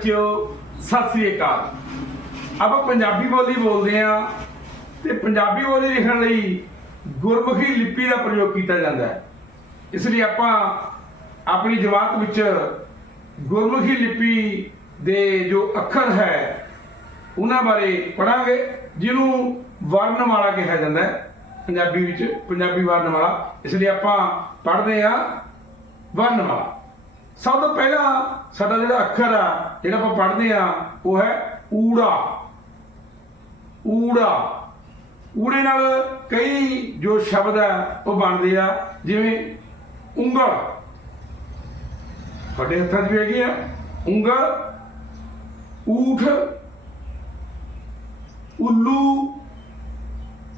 ਬੱਚਿਓ, ਸਤਿ ਸ੍ਰੀ ਅਕਾਲ। ਆਪਾਂ ਪੰਜਾਬੀ ਬੋਲੀ ਬੋਲਦੇ ਆ ਤੇ ਪੰਜਾਬੀ ਬੋਲੀ ਲਿਖਣ ਲਈ ਗੁਰਮੁਖੀ ਲਿਪੀ ਦਾ ਪ੍ਰਯੋਗ ਕੀਤਾ ਜਾਂਦਾ ਹੈ। ਇਸ ਲਈ ਆਪਾਂ ਆਪਣੀ ਜਮਾਤ ਵਿੱਚ ਗੁਰਮੁਖੀ ਲਿਪੀ ਦੇ ਜੋ ਅੱਖਰ ਹੈ, ਉਹਨਾਂ ਬਾਰੇ ਪੜਾਂਗੇ ਜਿਹਨੂੰ ਵਰਣਮਾਲਾ ਕਿਹਾ ਜਾਂਦਾ ਹੈ ਪੰਜਾਬੀ ਵਿੱਚ, ਪੰਜਾਬੀ ਵਰਣਮਾਲਾ। ਇਸ ਲਈ ਆਪਾਂ ਪੜ੍ਹਦੇ ਆ ਵਰਣਮਾਲਾ। ਸਭ ਤੋਂ ਪਹਿਲਾ ਸਾਡਾ ਜਿਹੜਾ ਅੱਖਰ ਆ, ਜਿਹੜਾ ਆਪਾਂ ਪੜ੍ਹਦੇ ਆ, ਉਹ ਹੈ ਊੜਾ। ਊੜਾ। ਊੜੇ ਨਾਲ ਕਈ ਜੋ ਸ਼ਬਦ ਆ, ਉਹ ਬਣਦੇ ਆ, ਜਿਵੇਂ ਉਂਗਲ। ਤੁਹਾਡੇ ਹੱਥਾਂ 'ਚ ਵੀ ਹੈਗੀ ਆ। ਉਂਗਲ, ਊਠ, ਉੱਲੂ,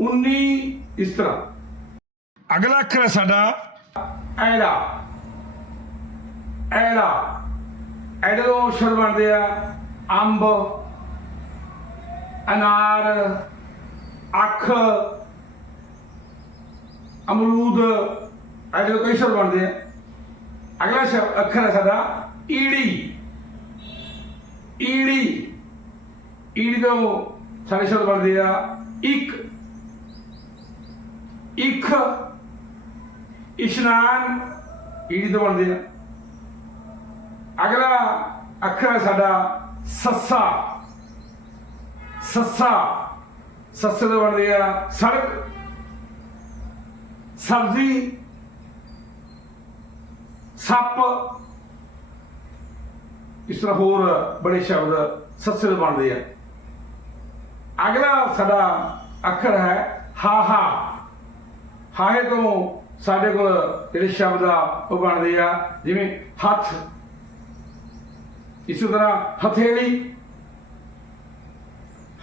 ਉੰਨੀ, ਇਸ ਤਰ੍ਹਾਂ। ਅਗਲਾ ਅੱਖਰ ਹੈ ਸਾਡਾ ਐੜਾ। ਐੜਾ ਐੜੇ ਤੋਂ ਸ਼ਬਦ ਬਣਦੇ ਆ, ਅੰਬ, ਅਨਾਰ, ਅੱਖ, ਅਮਰੂਦ ਐੜੇ ਤੋਂ ਕਈ ਸ਼ਬਦ ਬਣਦੇ ਆ। ਅਗਲਾ ਸ਼ਬਦ ਅੱਖਰ ਹੈ ਸਾਡਾ ਈੜੀ। ਈੜੀ ਈੜੀ ਤੋਂ ਸਾਡੇ ਸ਼ਬਦ ਬਣਦੇ ਆ, ਇੱਕ। ਇਖ ਇਸ਼ਨਾਨ, ਈੜੀ ਤੋਂ ਬਣਦੇ ਆ। ਅਗਲਾ ਅੱਖਰ ਹੈ ਸਾਡਾ ਸੱਸਾ। ਸੱਸਾ। ਸੱਸੇ ਤੋਂ ਬਣਦੇ ਆ, ਸੜਕ। ਸਬਜ਼ੀ। ਸੱਪ। ਇਸ ਤਰ੍ਹਾਂ ਹੋਰ ਬੜੇ ਸ਼ਬਦ ਸੱਸੇ ਤੋਂ ਬਣਦੇ ਆ। ਅਗਲਾ ਸਾਡਾ ਅੱਖਰ ਹੈ ਹਾਹਾ। ਹਾਹੇ ਤੋਂ ਸਾਡੇ ਕੋਲ ਜਿਹੜੇ ਸ਼ਬਦ ਆ, ਉਹ ਬਣਦੇ ਆ, ਜਿਵੇਂ ਹੱਥ। ਇਸੇ ਤਰ੍ਹਾਂ ਹਥੇਲੀ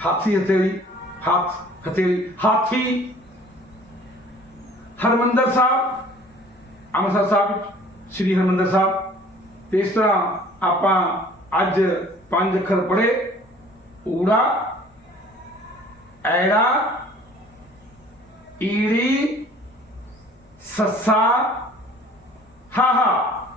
ਹਾਥੀ ਹਥੇਲੀ ਹੱਥ ਹਥੇਲੀ ਹਾਥੀ ਹਰਮੰਦਰ ਸਾਹਿਬ ਅੰਮ੍ਰਿਤਸਰ ਸਾਹਿਬ ਸ੍ਰੀ ਹਰਮੰਦਰ ਸਾਹਿਬ ਤੇ ਇਸ ਤਰ੍ਹਾਂ ਆਪਾਂ ਅੱਜ ਪੰਜ ਅੱਖਰ ਪੜ੍ਹੇ ਊੜਾ ਐੜਾ ਈੜੀ ਸੱਸਾ ਹਾਹਾ